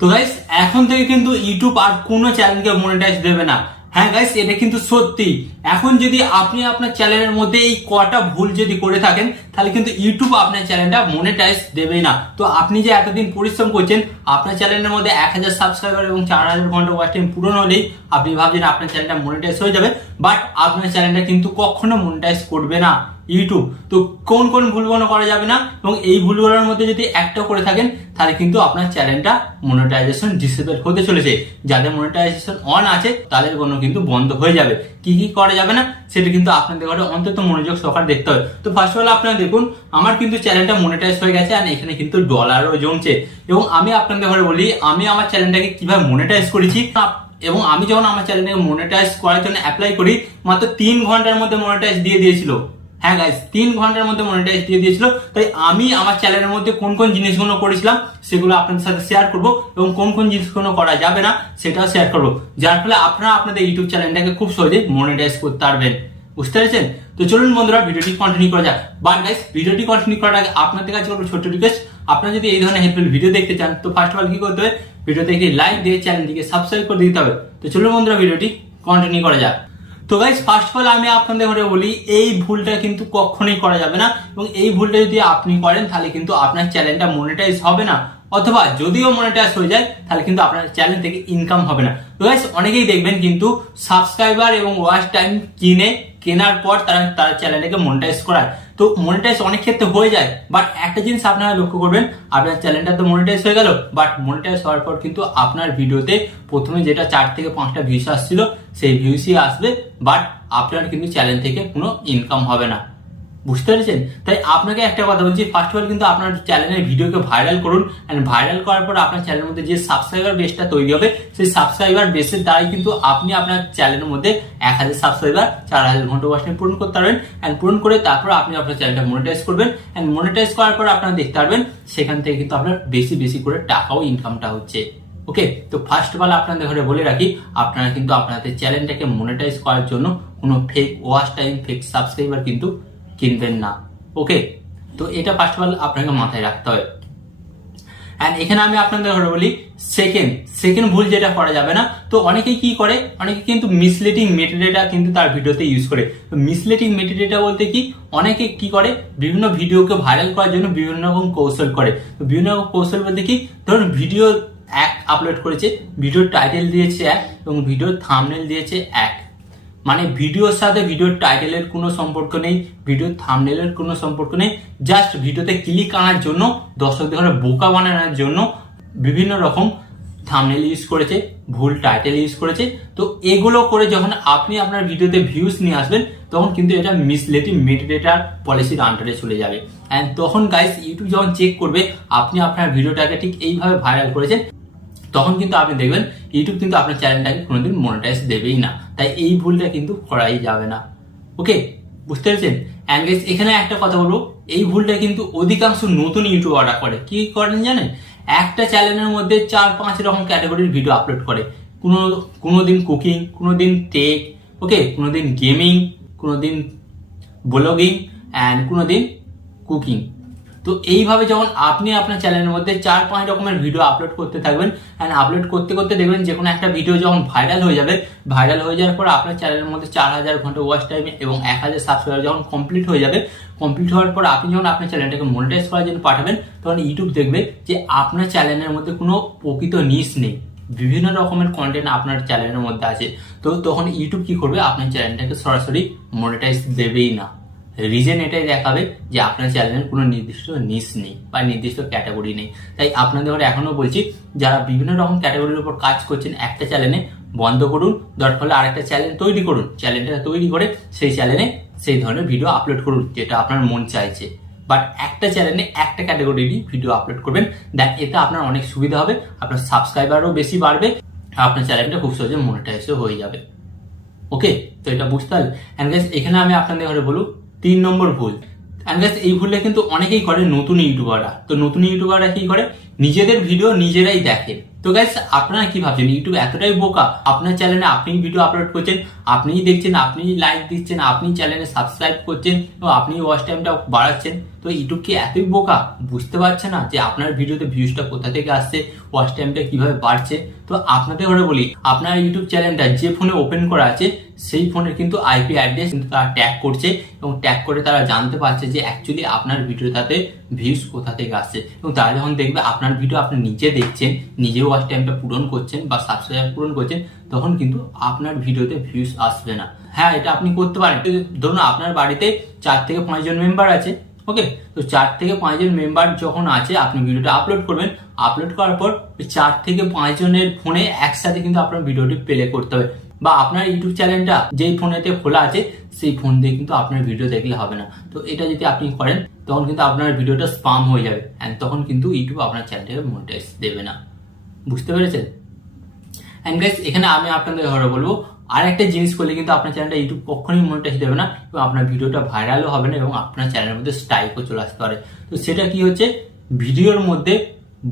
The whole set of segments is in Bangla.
তো গাইস এখন থেকে কিন্তু ইউটিউব আর কোনো চ্যানেলকে মনিটাইজ দেবে না। হ্যাঁ গাইস, এটা কিন্তু সত্যি। এখন যদি আপনি আপনার চ্যানেলের মধ্যে এই কটা ভুল যদি করে থাকেন তাহলে কিন্তু ইউটিউব আপনার চ্যানেলটা মনিটাইজ দেবেই না। তো আপনি যে এতদিন পরিশ্রম করছেন, আপনার চ্যানেলের মধ্যে 1000 সাবস্ক্রাইবার এবং 4000 ঘন্টা ওয়াচ টাইম পূরণ হলেই আপনি ভাবছেন আপনার চ্যানেলটা মনিটাইজ হয়ে যাবে, বাট আপনার চ্যানেলটা কিন্তু কখনো মনিটাইজ করবে না ইউটিউব। তো কোন কোন ভুলগুলো করা যাবে না, এবং এই ভুলগুলোর মধ্যে যদি একটা করে থাকেন তাহলে কিন্তু আপনার চ্যানেলটা মনিটাইজেশন ডিসেবল হতে চলেছে। যাদের মনিটাইজেশন অন আছে তাদের জন্য কিন্তু বন্ধ হয়ে যাবে। কি কি করা যাবে না সেটা কিন্তু আপনাদের ঘরে অন্তত মনোযোগ সহকারে দেখতে হবে। তো ফার্স্ট অফ অল আপনারা দেখুন, আমার কিন্তু চ্যানেলটা মনিটাইজ হয়ে গেছে আর এখানে কিন্তু ডলারও জমছে। এবং আমি আপনাদের ঘরে বলি, আমি আমার চ্যানেলটাকে কিভাবে মনিটাইজ করেছি, এবং আমি যখন আমার চ্যানেলটাকে মনিটাইজ করার জন্য অ্যাপ্লাই করি মাত্র 3 ঘন্টার মধ্যে মনিটাইজ দিয়ে দিয়েছিল। হ্যাঁ গাইস, 3 ঘন্টার মধ্যে মনিটাইজ দিয়ে দিয়েছিল। তাই আমি আমার চ্যানেলের মধ্যে কোন কোন জিনিসগুলো করেছিলাম সেগুলো আপনাদের সাথে শেয়ার করব, এবং কোন কোন জিনিসগুলো করা যাবে না সেটাও শেয়ার করব, যার ফলে আপনারা আপনাদের ইউটিউব চ্যানেলটাকে খুব সহজে মনিটাইজ করতে পারবেন। বুঝতে পেরেছেন? তো চলুন বন্ধুরা, ভিডিওটি কন্টিনিউ করা যাক। বাট গাইস, ভিডিওটি কন্টিনিউ করার আগে আপনাদের কাছে একটা ছোট্ট রিকোয়েস্ট, আপনারা যদি এই ধরনের হেল্পফুল ভিডিও দেখতে চান তো ফার্স্ট অফ অল কি করতে হবে, ভিডিওতে একটি লাইক দিয়ে চ্যানেলটিকে সাবস্ক্রাইব করে দিতে হবে। তো চলুন বন্ধুরা, ভিডিওটি কন্টিনিউ করা যাক। তো গাইস, ফার্স্ট অফ অল আমি আপনাদের ঘরে বলি, এই ভুলটা কিন্তু কখনোই করা যাবে না, এবং এই ভুলটা যদি আপনি করেন তাহলে কিন্তু আপনার চ্যানেলটা মনিটাইজ হবে না, অথবা যদিও মনিটাইজ হয়ে যায় তাহলে কিন্তু আপনার চ্যানেল থেকে ইনকাম হবে না। তো গাইস, অনেকেই দেখবেন কিন্তু সাবস্ক্রাইবার এবং ওয়াচ টাইম কেনার পর তারা চ্যানেলটাকে মনিটাইজ করায়। তো মনিটাইজ অনেক ক্ষেত্রে হয়ে যায়, বাট একটা জিনিস আপনারা লক্ষ্য করবেন, আপনার চ্যানেলটা তো মনিটাইজ হয়ে গেল, বাট মনিটাইজ হওয়ার পর কিন্তু আপনার ভিডিওতে প্রথমে যেটা 4 থেকে 5টা ভিউস আসছিল সেই ভিউসই আসবে, বাট আপনার কিন্তু চ্যানেল থেকে কোনো ইনকাম হবে না। বুঝতে পেরেছেন? তাই আপনাকে একটা কথা বলছি, ফার্স্ট অফ অল কিন্তু আপনার চ্যানেলের ভিডিওকে ভাইরাল করুন, এন্ড ভাইরাল করার পর আপনার চ্যানেলের মধ্যে যে সাবস্ক্রাইবার বেসটা তৈরি হবে সেই সাবস্ক্রাইবার বেসের দ্বারাই কিন্তু আপনি আপনার চ্যানেলের মধ্যে 1000 সাবস্ক্রাইবার 4000 ঘন্টা ওয়াচ টাইম পূরণ করতে পারবেন, এন্ড পূরণ করে তারপর আপনি আপনার চ্যানেলটা মনিটাইজ করবেন, এন্ড মনিটাইজ করার পর আপনারা দেখতে পারবেন সেখান থেকে কিন্তু আপনার বেশি বেশি করে টাকাও ইনকামটা হচ্ছে। ওকে, তো ফার্স্ট অফ অল আপনাদের ঘরে বলে রাখি, আপনারা কিন্তু আপনাদের চ্যানেলটাকে মনিটাইজ করার জন্য কোনো fake watch time, fake subscriber কিন্তু কিনবেন না। ওকে, তো এটা ফার্স্ট অফ অল আপনাকে মাথায় রাখতে হবে। এন্ড এখানে আমি আপনাদের ঘরে বলি, সেকেন্ড ভুল যেটা করা যাবে না, তো অনেকেই কি করে, অনেকে কিন্তু মিসলিডিং মেটাডেটা কিন্তু তার ভিডিওতে ইউজ করে। তো মিসলিডিং মেটাডেটা বলতে কি, অনেকে কি করে, বিভিন্ন ভিডিওকে ভাইরাল করার জন্য বিভিন্ন রকম কৌশল করে। তো বিভিন্ন রকম কৌশল বলতে কি, ধরুন ভিডিও এক আপলোড করেছে, ভিডিওর টাইটেল দিয়েছে এক এবং ভিডিওর থাম্বনেল দিয়েছে এক, মানে ভিডিওর সাথে ভিডিওর টাইটেলের কোনো সম্পর্ক নেই, ভিডিওর থাম্বনেলের কোনো সম্পর্ক নেই, জাস্ট ভিডিওতে ক্লিক আনার জন্য, দর্শকদের বোকা বানানোর জন্য বিভিন্ন রকম থাম্বনেল ইউজ করেছে, ভুল টাইটেল ইউজ করেছে। তো এগুলো করে যখন আপনি আপনার ভিডিওতে ভিউজ নিয়ে আসবেন তখন কিন্তু এটা মিসলিডিং মেটাডেটার পলিসির আন্ডারে চলে যাবে, এন্ড তখন গাইস ইউটিউব যখন চেক করবে আপনি আপনার ভিডিওটাকে ঠিক এইভাবে ভাইরাল করেছেন, তখন কিন্তু আপনি দেখবেন ইউটিউব কিন্তু আপনার চ্যানেলটাকে কোনোদিন মনিটাইজ দেবেই না। তাই এই ভুলটা কিন্তু করাই যাবে না। ওকে, বুঝতে পেরেছেন? এন্ড গাইস, এখানে একটা কথা বলবো, এই ভুলটা কিন্তু অধিকাংশ নতুন ইউটিউবাররা করে। কি করেন জানেন? একটা চ্যানেলের মধ্যে 4-5 রকম ক্যাটাগরির ভিডিও আপলোড করে। কোনোদিন কুকিং, কোনোদিন টেক, ওকে, কোনোদিন গেমিং, কোনোদিন ব্লগিং, এন্ড কোনোদিন কুকিং। তো এইভাবে যখন আপনি আপনার চ্যানেলের মধ্যে 4-5 রকমের ভিডিও আপলোড করতে থাকবেন, এন্ড আপলোড করতে করতে দেখবেন যে কোনো একটা ভিডিও যখন ভাইরাল হয়ে যাবে, ভাইরাল হয়ে যাওয়ার পর আপনার চ্যানেলের মধ্যে 4000 ঘন্টা ওয়াচ টাইম এবং 1000 সাবস্ক্রাইবার যখন কমপ্লিট হয়ে যাবে, কমপ্লিট হওয়ার পর আপনি যখন আপনার চ্যানেলটাকে মনিটাইজ করার জন্য পাঠাবেন, তখন ইউটিউব দেখবে যে আপনার চ্যানেলের মধ্যে কোনো প্রকৃত নিশ নেই, বিভিন্ন রকমের কন্টেন্ট আপনার চ্যানেলের মধ্যে আছে। তো তখন ইউটিউব কি করবে, আপনার চ্যানেলটাকে সরাসরি মনিটাইজ দেবেই না। রিজন এটাই দেখাবে যে আপনার চ্যানেলের কোনো নির্দিষ্ট নিশ নেই বা নির্দিষ্ট ক্যাটাগরি নেই। তাই আপনাদের ঘরে এখনো বলছি, যারা বিভিন্ন রকম ক্যাটাগরির উপর কাজ করছেন, একটা চ্যানেলে বন্ধ করুন, দরকার হলে আরেকটা চ্যানেল তৈরি করুন, চ্যানেলটা তৈরি করে সেই চ্যানেলে সেই ধরনের ভিডিও আপলোড করুন যেটা আপনার মন চাইছে, বাট একটা চ্যানেলে একটা ক্যাটাগরিরই ভিডিও আপলোড করবেন। দেন এতে আপনার অনেক সুবিধা হবে, আপনার সাবস্ক্রাইবারও বেশি বাড়বে, আপনার চ্যানেলটা খুব সহজে মনিটাইজও হয়ে যাবে। ওকে, তো এটা বুঝতে হবে। এন্ড গাইস, এখানে আমি আপনাদের ঘরে বলবো 3 নম্বর ভুল। এন্ড গাইস, এই ভুলটা কিন্তু অনেকেই করে নতুন ইউটিউবাররা। তো নতুন ইউটিউবাররা কি করে, নিজেদের ভিডিও নিজেরাই দেখে। তো গাইস আপনারা কি ভাবছেন ইউটিউব এতটাই বোকা? আপনার চ্যানেলে আপনি ভিডিও আপলোড করছেন, আপনিই দেখছেন, আপনিই লাইক দিচ্ছেন, আপনি চ্যানেলে সাবস্ক্রাইব করছেন এবং আপনি ওয়াচ টাইমটা বাড়াচ্ছেন, তো ইউটিউব কি এতই বোকা বুঝতে পারছে না যে আপনার ভিডিওতে ভিউজটা কোথা থেকে আসছে, ওয়াচ টাইমটা কিভাবে বাড়ছে? তো আপনাদের ঘরে বলি, আপনার ইউটিউব চ্যানেলটা যে ফোনে ওপেন করা আছে সেই ফোনের কিন্তু আইপি অ্যাড্রেস কিন্তু তারা ট্যাগ করছে এবং ট্যাগ করে তারা জানতে পারছে যে অ্যাকচুয়ালি আপনার ভিডিওটাতে ভিউজ কোথা থেকে আসছে। এবং তারা যখন দেখবে আপনার ভিডিও আপনি নিজে দেখছেন, নিজে ওয়াচ টাইমটা পূরণ করছেন বা সাবস্ক্রাইব পূরণ করছেন, তখন কিন্তু আপনার ভিডিওতে ভিউজ আসবে না। হ্যাঁ, এটা আপনি করতে পারেন। ধরুন আপনার বাড়িতে 4 থেকে 5 জন মেম্বার আছে, ওকে, তো 4 থেকে 5 জন মেম্বার যখন আছে আপনি ভিডিওটা আপলোড করবেন, আপলোড করার পর 4 থেকে 5 জনের ফোনে একসাথে কিন্তু আপনার ভিডিওটি প্লে করতে হবে, বা আপনার ইউটিউব চ্যানেলটা যেই ফোনেতে খোলা আছে সেই ফোন দিয়ে কিন্তু আপনার ভিডিও দেখলে হবে না। তো এটা যদি আপনি করেন তখন কিন্তু আপনার ভিডিওটা স্পাম হয়ে যাবে, এন্ড তখন কিন্তু ইউটিউব আপনার চ্যানেলটাকে মনিটাইজ দেবে না। বুঝতে পেরেছেন? এন্ড গাইস এখানে আমি আপনাদের ঘরে বলবো, আর একটা জিনিস করলে কিন্তু আপনার চ্যানেলটা ইউটিউব কখনোই মনিটাইজ দেবে না এবং আপনার ভিডিওটা ভাইরালও হবে না এবং আপনার চ্যানেলের মধ্যে স্ট্রাইকও চলে আসতে পারে। তো সেটা কি হচ্ছে, ভিডিওর মধ্যে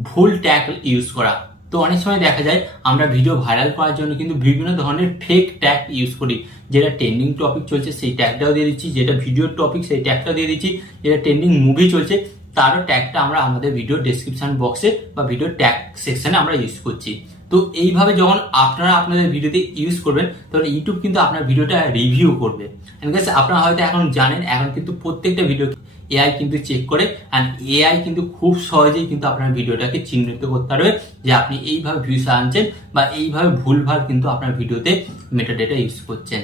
ভুল ট্যাগ ইউজ করা। তো অনেক সময় দেখা যায় আমরা ভিডিও ভাইরাল করার জন্য কিন্তু বিভিন্ন ধরনের ফেক ট্যাগ ইউজ করি। যেটা ট্রেন্ডিং টপিক চলছে সেই ট্যাগটাও দিয়ে দিচ্ছি, যেটা ভিডিওর টপিক সেই ট্যাগটাও দিয়ে দিচ্ছি, যেটা ট্রেন্ডিং মুভি চলছে তারও ট্যাগটা আমরা আমাদের ভিডিও ডেসক্রিপশন বক্সে বা ভিডিও ট্যাগ সেকশনে আমরা ইউজ করছি। তো এইভাবে যখন আপনারা আপনাদের ভিডিওতে ইউজ করবেন তখন ইউটিউব কিন্তু আপনার ভিডিওটা রিভিউ করবে। আপনারা হয়তো এখন জানেন, এখন কিন্তু প্রত্যেকটা ভিডিও এআই কিন্তু চেক করে, অ্যান্ড এআই কিন্তু খুব সহজেই কিন্তু আপনার ভিডিওটাকে চিহ্নিত করতে পারবে যে আপনি এইভাবে ভিউজ আনছেন বা এইভাবে ভুলভাল কিন্তু আপনার ভিডিওতে মেটাডেটা ইউজ করছেন।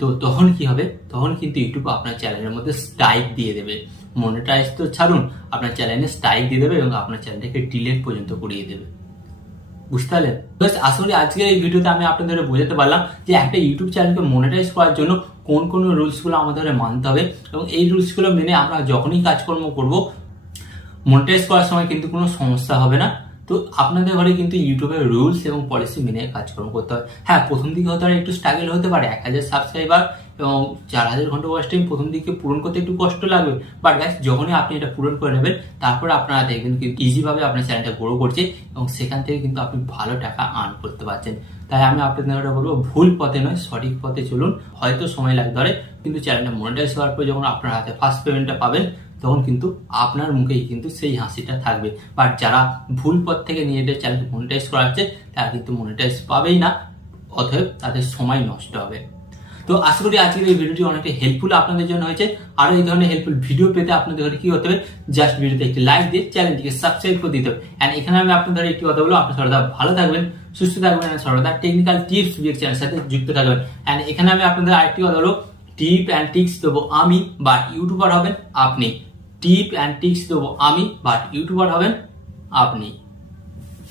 তো তখন কি হবে, তখন কিন্তু ইউটিউব আপনার চ্যানেলের মধ্যে স্ট্রাইক দিয়ে দেবে। মনিটাইজ তো ছাড়ুন, আপনার চ্যানেলে স্ট্রাইক দিয়ে দেবে এবং আপনার চ্যানেলটাকে ডিলিট পর্যন্ত করিয়ে দেবে। বুঝতে পারলেন? আসলে আজকের এই ভিডিওতে আমি আপনাদের বোঝাতে পারলাম যে একটা ইউটিউব চ্যানেলকে মনিটাইজ করার জন্য কোন কোন রুলসগুলো আমাদের মানতে হবে এবং এই রুলসগুলো মেনে আমরা যখনই কাজকর্ম করব মনিটাইজ করার সময় কিন্তু কোনো সমস্যা হবে না। তো আপনাদের ঘরে কিন্তু ইউটিউবের রুলস এবং পলিসি মেনে কাজকর্ম করতে হবে। হ্যাঁ, প্রথম দিকে হয়তো একটু স্ট্রাগল হতে পারে, 1000 সাবস্ক্রাইবার এবং 4000 ঘন্টা ওয়াচ টাইম প্রথম দিকে পূরণ করতে একটু কষ্ট লাগবে, বাট গাইস যখনই আপনি এটা পূরণ করে নেবেন তারপরে আপনারা দেখবেন কিন্তু ইজিভাবে আপনার চ্যানেলটা গ্রো করছে এবং সেখান থেকে কিন্তু আপনি ভালো টাকা আর্ন করতে পারছেন। তাই আমি আপনাদের বলবো, ভুল পথে নয় সঠিক পথে চলুন। হয়তো সময় লাগতে পারে, কিন্তু চ্যানেলটা মনিটাইজ হওয়ার পর যখন আপনার হাতে ফার্স্ট পেমেন্টটা পাবেন তখন কিন্তু আপনার মুখেই কিন্তু সেই হাসিটা থাকবে। বাট যারা ভুল পথ থেকে নিজেদের চ্যানেল মনিটাইজ করাচ্ছে তারা কিন্তু মনিটাইজ পাবেই না, অতএব তাদের সময় নষ্ট হবে। তো আশা করি আজকের এই ভিডিওটি অনেকটা হেল্পফুল আপনাদের জন্য হয়েছে। আরো এই ধরনের হেল্পফুল ভিডিও পেতে আপনাদের ঘরে কি হতে হবে, জাস্ট ভিডিওতে একটি লাইক দিয়ে চ্যানেলটিকে সাবস্ক্রাইব করে দিতে হবে। এন্ড এখানে আমি আপনাদের একটি কথা বলবো, আপনি সর্বদা ভালো থাকবেন, সুস্থ থাকবেন, সর্বদা টেকনিক্যাল টিপস ভিডিও চ্যানেলের সাথে যুক্ত থাকবেন। এন্ড এখানে আমি আপনাদের আরেকটি কথা বলবো, টিপ অ্যান্ড টিপস দেবো আমি, বাট ইউটিউবার হবেন আপনি। টিপ অ্যান্ড টিপস দেবো আমি, বাট ইউটিউবার হবেন আপনি।